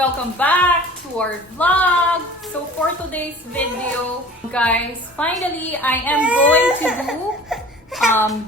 Welcome back to our vlog. So for today's video, guys, finally I am going to do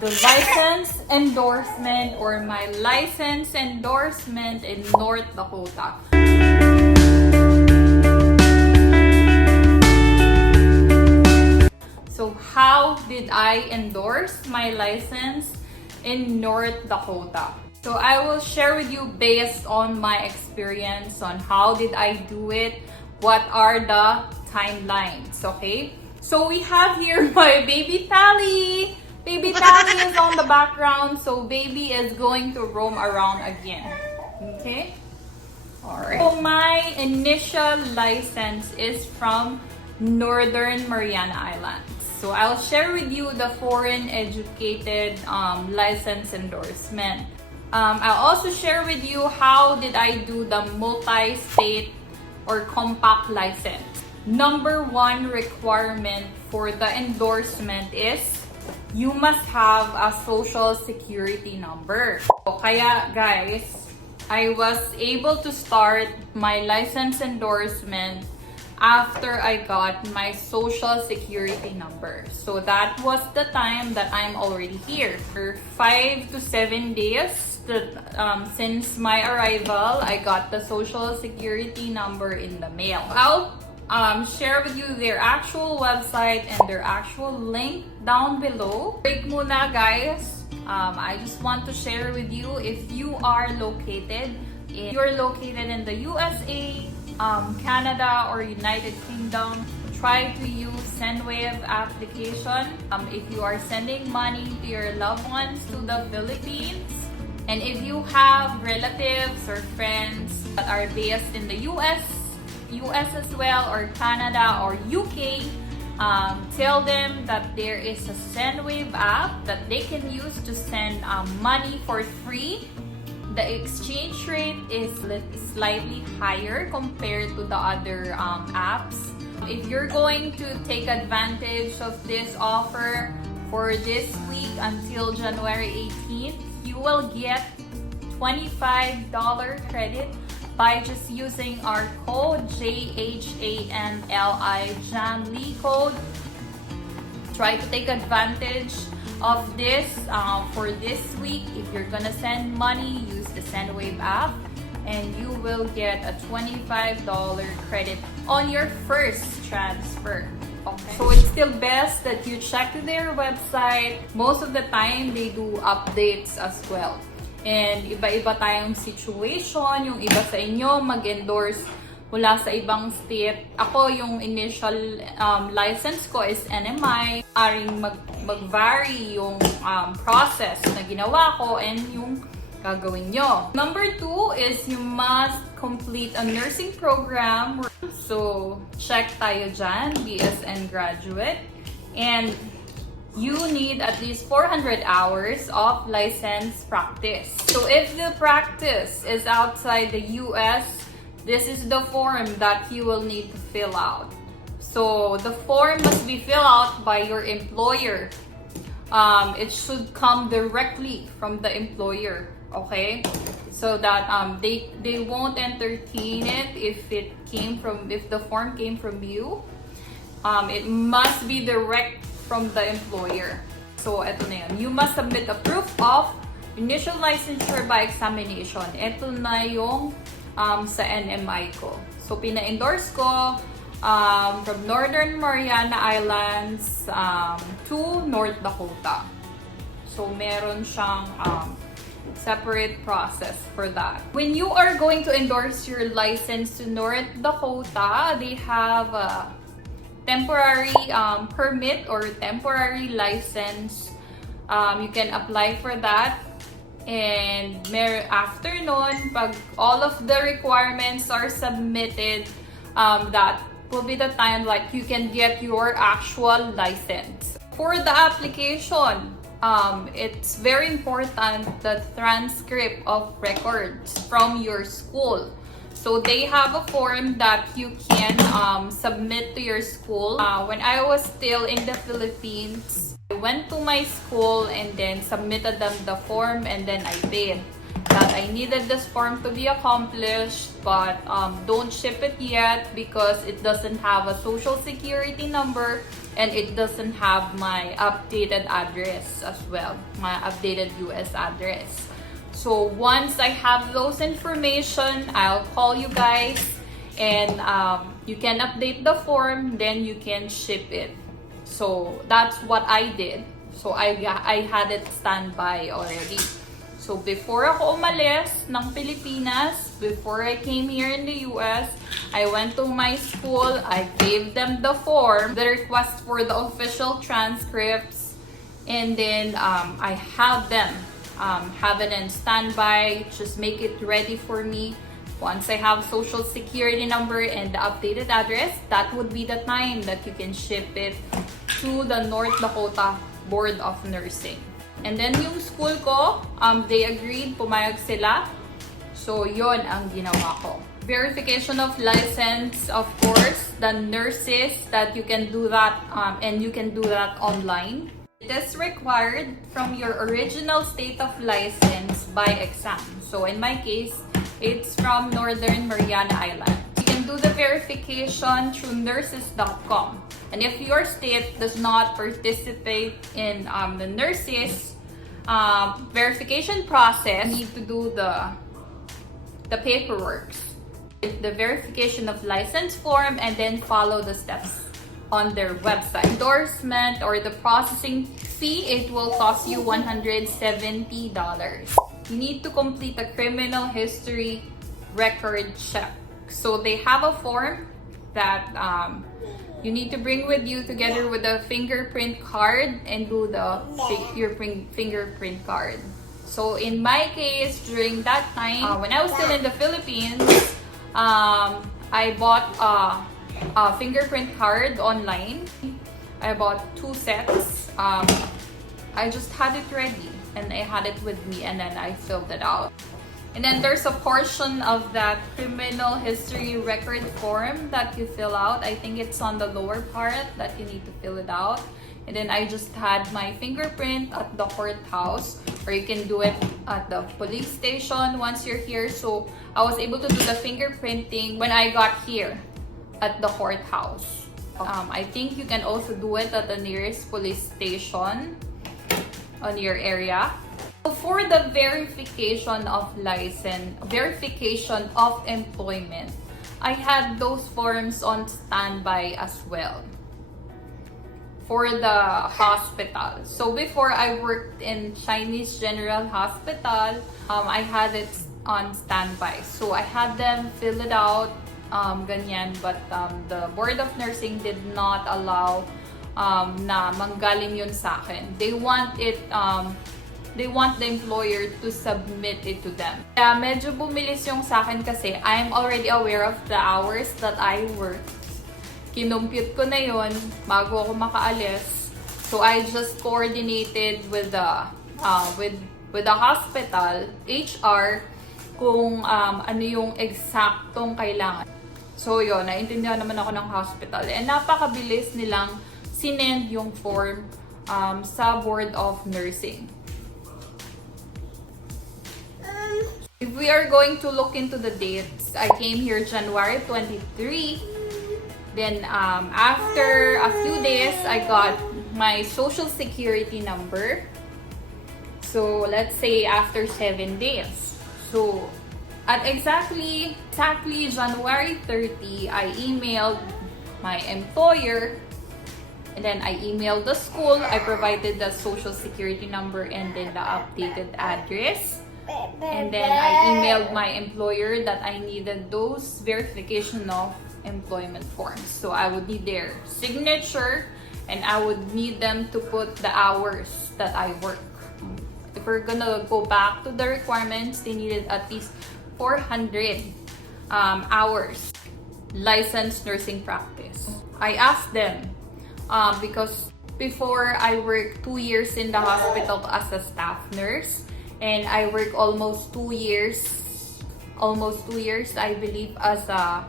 the license endorsement or my license endorsement in North Dakota. So how did I endorse my license in North Dakota? So I will share with you based on my experience on how did I do it, what are the timelines, okay? So we have here my baby Thali. Baby Thali is on the background, so baby is going to roam around again, okay? Alright. So my initial license is from Northern Mariana Islands. So I'll share with you the foreign educated license endorsement. I'll also share with you how did I do the multi-state or compact license. Number one requirement for the endorsement is you must have a social security number. So, kaya guys, I was able to start my license endorsement after I got my social security number. So that was the time that I'm already here. For 5 to 7 days since my arrival, I got the social security number in the mail. I'll share with you their actual website and their actual link down below. Break muna guys. I just want to share with you if you are located in the USA, Canada or United Kingdom, try to use SendWave application. If you are sending money to your loved ones to the Philippines, and if you have relatives or friends that are based in the US as well, or Canada or UK, tell them that there is a SendWave app that they can use to send money for free. The exchange rate is slightly higher compared to the other apps. If you're going to take advantage of this offer for this week until January 18th, you will get $25 credit by just using our code JHAMLI Jhamli code. Try to take advantage of this for this week. If you're gonna send money, use the SendWave app and you will get a $25 credit on your first transfer. Okay. So it's still best that you check their website. Most of the time, they do updates as well. And iba-iba tayong situation. Yung iba sa inyo mag-endorse mula sa ibang state. Ako, yung initial license ko is NMI. Aring mag-vary yung process na ginawa ko and yung gagawin nyo. Number 2 is you must complete a nursing program. So, check tayo dyan, BSN graduate. And you need at least 400 hours of license practice. So, if the practice is outside the US, this is the form that you will need to fill out. So, the form must be filled out by your employer. It should come directly from the employer. Okay, so that they won't entertain it if the form came from you. It must be direct from the employer. So eto na yun. You must submit a proof of initial licensure by examination. Eto na yung sa NMI ko. So pina-endorse ko from Northern Mariana Islands to North Dakota. So meron siyang separate process for that. When you are going to endorse your license to North Dakota, they have a temporary permit or temporary license. You can apply for that. And after nun, pag all of the requirements are submitted, that will be the time like you can get your actual license. For the application, it's very important the transcript of records from your school. So they have a form that you can submit to your school. When I was still in the Philippines, I went to my school and then submitted them the form and then I paid. that I needed this form to be accomplished, but don't ship it yet because it doesn't have a social security number and it doesn't have my updated address as well, my updated US address. So once I have those information, I'll call you guys and you can update the form, then you can ship it. So that's what I did. So I had it standby already. So before ako umalis ng Pilipinas, before I came here in the US, I went to my school, I gave them the form, the request for the official transcripts, and then I have them have it in standby, just make it ready for me. Once I have social security number and the updated address, that would be the time that you can ship it to the North Dakota Board of Nursing. And then yung school ko, they agreed, pumayag sila. So yon ang ginawa ko. Verification of license, of course, the nurses that you can do that and you can do that online. It is required from your original state of license by exam. So in my case, it's from Northern Mariana Island. You can do the verification through nurses.com. And if your state does not participate in the nurses verification process, you need to do the paperwork, the verification of license form, and then follow the steps on their website. Endorsement or the processing fee, it will cost you $170. You need to complete a criminal history record check. So they have a form that you need to bring with you together with a fingerprint card and do your fingerprint card. So in my case, during that time, when I was still in the Philippines, I bought a fingerprint card online. I bought 2 sets. I just had it ready and I had it with me and then I filled it out. And then there's a portion of that criminal history record form that you fill out. I think it's on the lower part that you need to fill it out. And then I just had my fingerprint at the courthouse, or you can do it at the police station once you're here. So I was able to do the fingerprinting when I got here at the courthouse. I think you can also do it at the nearest police station on your area. For the verification of license, verification of employment, I had those forms on standby as well for the hospital. So before I worked in Chinese General Hospital, I had it on standby. So I had them fill it out, ganyan, but the Board of Nursing did not allow na manggaling yun sa akin. They want it they want the employer to submit it to them. Kaya medyo bumilis yung sa akin kasi I'm already aware of the hours that I work. Kinumpute ko na yun bago ako makaalis. So I just coordinated with the hospital, HR, kung ano yung eksaktong kailangan. So yun, naintindihan naman ako ng hospital. And napakabilis nilang sinend yung form sa Board of Nursing. If we are going to look into the dates, I came here January 23. Then after a few days, I got my social security number. So let's say after 7 days. So at exactly January 30, I emailed my employer. And then I emailed the school. I provided the social security number and then the updated address. And then I emailed my employer that I needed those verification of employment forms. So I would need their signature and I would need them to put the hours that I work. If we're gonna go back to the requirements, they needed at least 400 hours licensed nursing practice. I asked them because before I worked 2 years in the hospital as a staff nurse. And I work almost 2 years, I believe, as a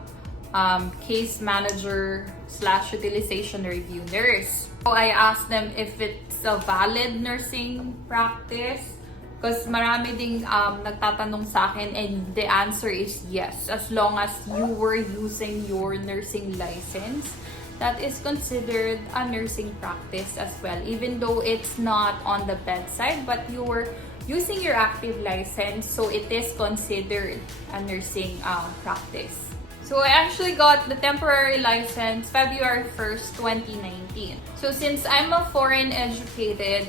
case manager / utilization review nurse. So I asked them if it's a valid nursing practice Because marami ding nagtatanong sa akin, and the answer is yes. As long as you were using your nursing license, that is considered a nursing practice as well. Even though it's not on the bedside, but you were using your active license, so it is considered a nursing practice. So I actually got the temporary license February 1st, 2019. So since I'm a foreign educated,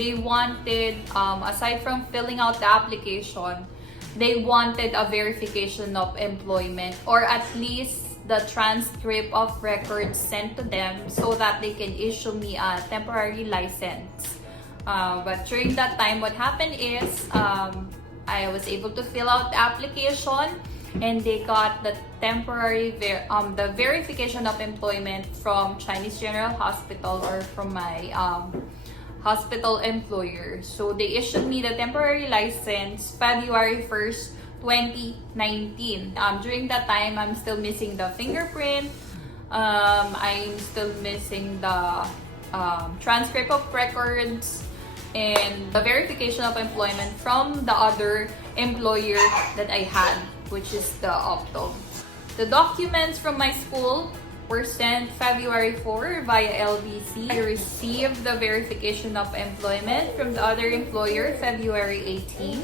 they wanted, aside from filling out the application, they wanted a verification of employment, or at least the transcript of records sent to them so that they can issue me a temporary license. But during that time, what happened is I was able to fill out the application, and they got the temporary the verification of employment from Chinese General Hospital, or from my hospital employer. So they issued me the temporary license February 1st, 2019. During that time, I'm still missing the fingerprint. I'm still missing the transcript of records and the verification of employment from the other employer that I had, which is the Opto. The documents from my school were sent February 4 via LBC. I received the verification of employment from the other employer February 18.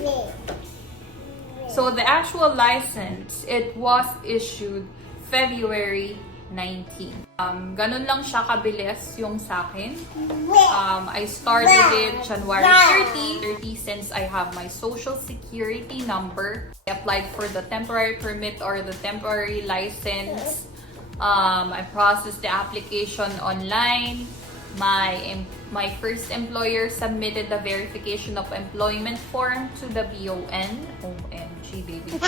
So the actual license, it was issued February 19. Ganun lang siya kabilis yung sa akin. I started it January 30 since I have my social security number. I applied for the temporary permit or the temporary license. I processed the application online. My first employer submitted the verification of employment form to the BON. OMG, baby.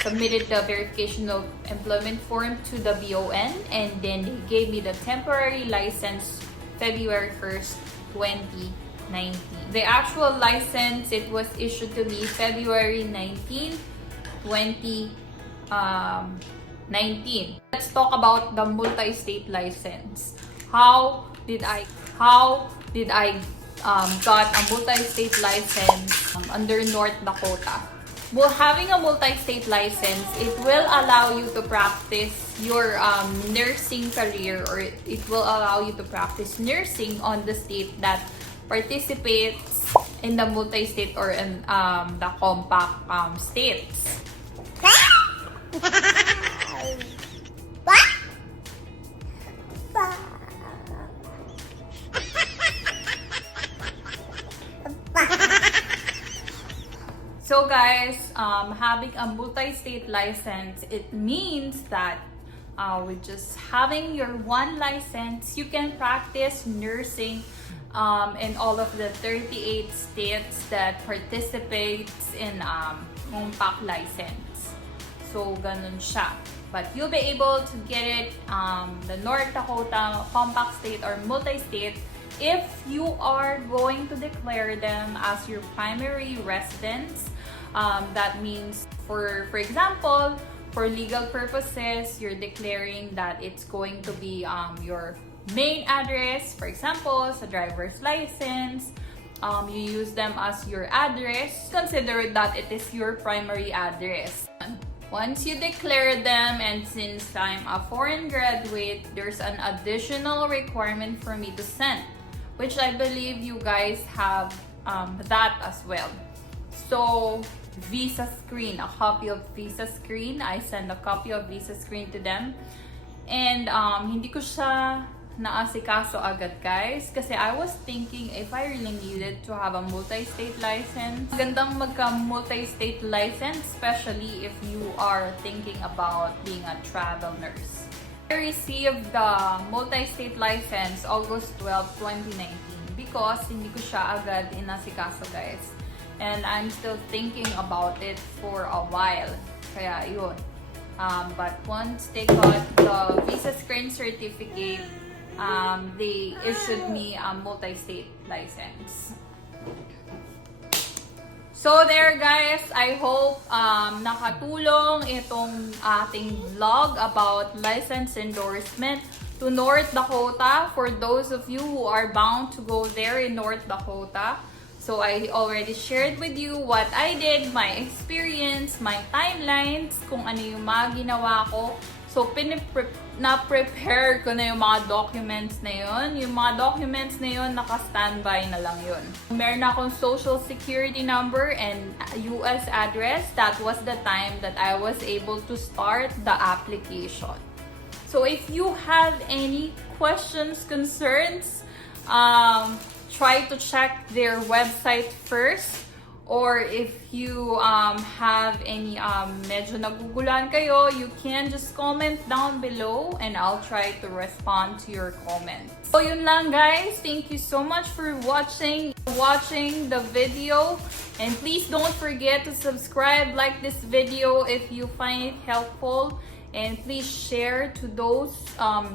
Submitted the verification of employment form to the BON, and then they gave me the temporary license February 1st, 2019. The actual license, it was issued to me February 19, 2019. Let's talk about the multi-state license. How did I got a multi-state license under North Dakota? Well, having a multi-state license, it will allow you to practice your nursing career, or it will allow you to practice nursing on the state that participates in the multi-state or in the compact states. So guys, having a multi-state license, it means that with just having your one license, you can practice nursing in all of the 38 states that participates in compact license. So ganun siya. But you'll be able to get it, the North Dakota compact state or multi-state, if you are going to declare them as your primary residence. That means, for example, for legal purposes, you're declaring that it's going to be your main address. For example, sa driver's license, you use them as your address. Consider that it is your primary address. Once you declare them, and since I'm a foreign graduate, there's an additional requirement for me to send, which I believe you guys have that as well. So, visa screen, a copy of visa screen. I send a copy of visa screen to them. And hindi ko siya naasikaso agad, guys, kasi I was thinking if I really needed to have a multi-state license. Gandang magka-multi-state license, especially if you are thinking about being a travel nurse. I received the multi-state license August 12, 2019 because hindi ko siya agad inasikaso, guys. And I'm still thinking about it for a while. Kaya yun. But once they got the visa screen certificate, they issued me a multi-state license. So there, guys, I hope nakatulong itong ating vlog about license endorsement to North Dakota for those of you who are bound to go there in North Dakota. So I already shared with you what I did, my experience, my timelines, kung ano yung mga ginawa ko. So na-prepare ko na yung mga documents na yun. Yung mga documents na yun, naka-standby na lang yun. Meron akong social security number and US address. That was the time that I was able to start the application. So if you have any questions, concerns, try to check their website first, or if you have any medyo naguguluhan kayo, you can just comment down below and I'll try to respond to your comments. So yun lang guys, thank you so much for watching the video, and please don't forget to subscribe, like this video if you find it helpful, and please share to those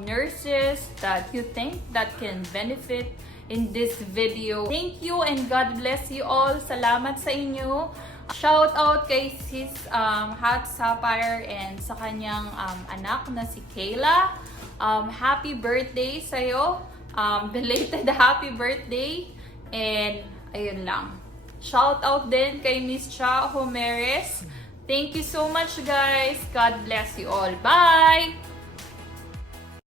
nurses that you think that can benefit in this video. Thank you and God bless you all. Salamat sa inyo. Shout out kay Sis Hot Sapphire and sa kanyang anak na si Kayla. Happy birthday sa'yo. Belated happy birthday. And ayun lang. Shout out din kay Miss Cha Homeres. Thank you so much guys. God bless you all. Bye!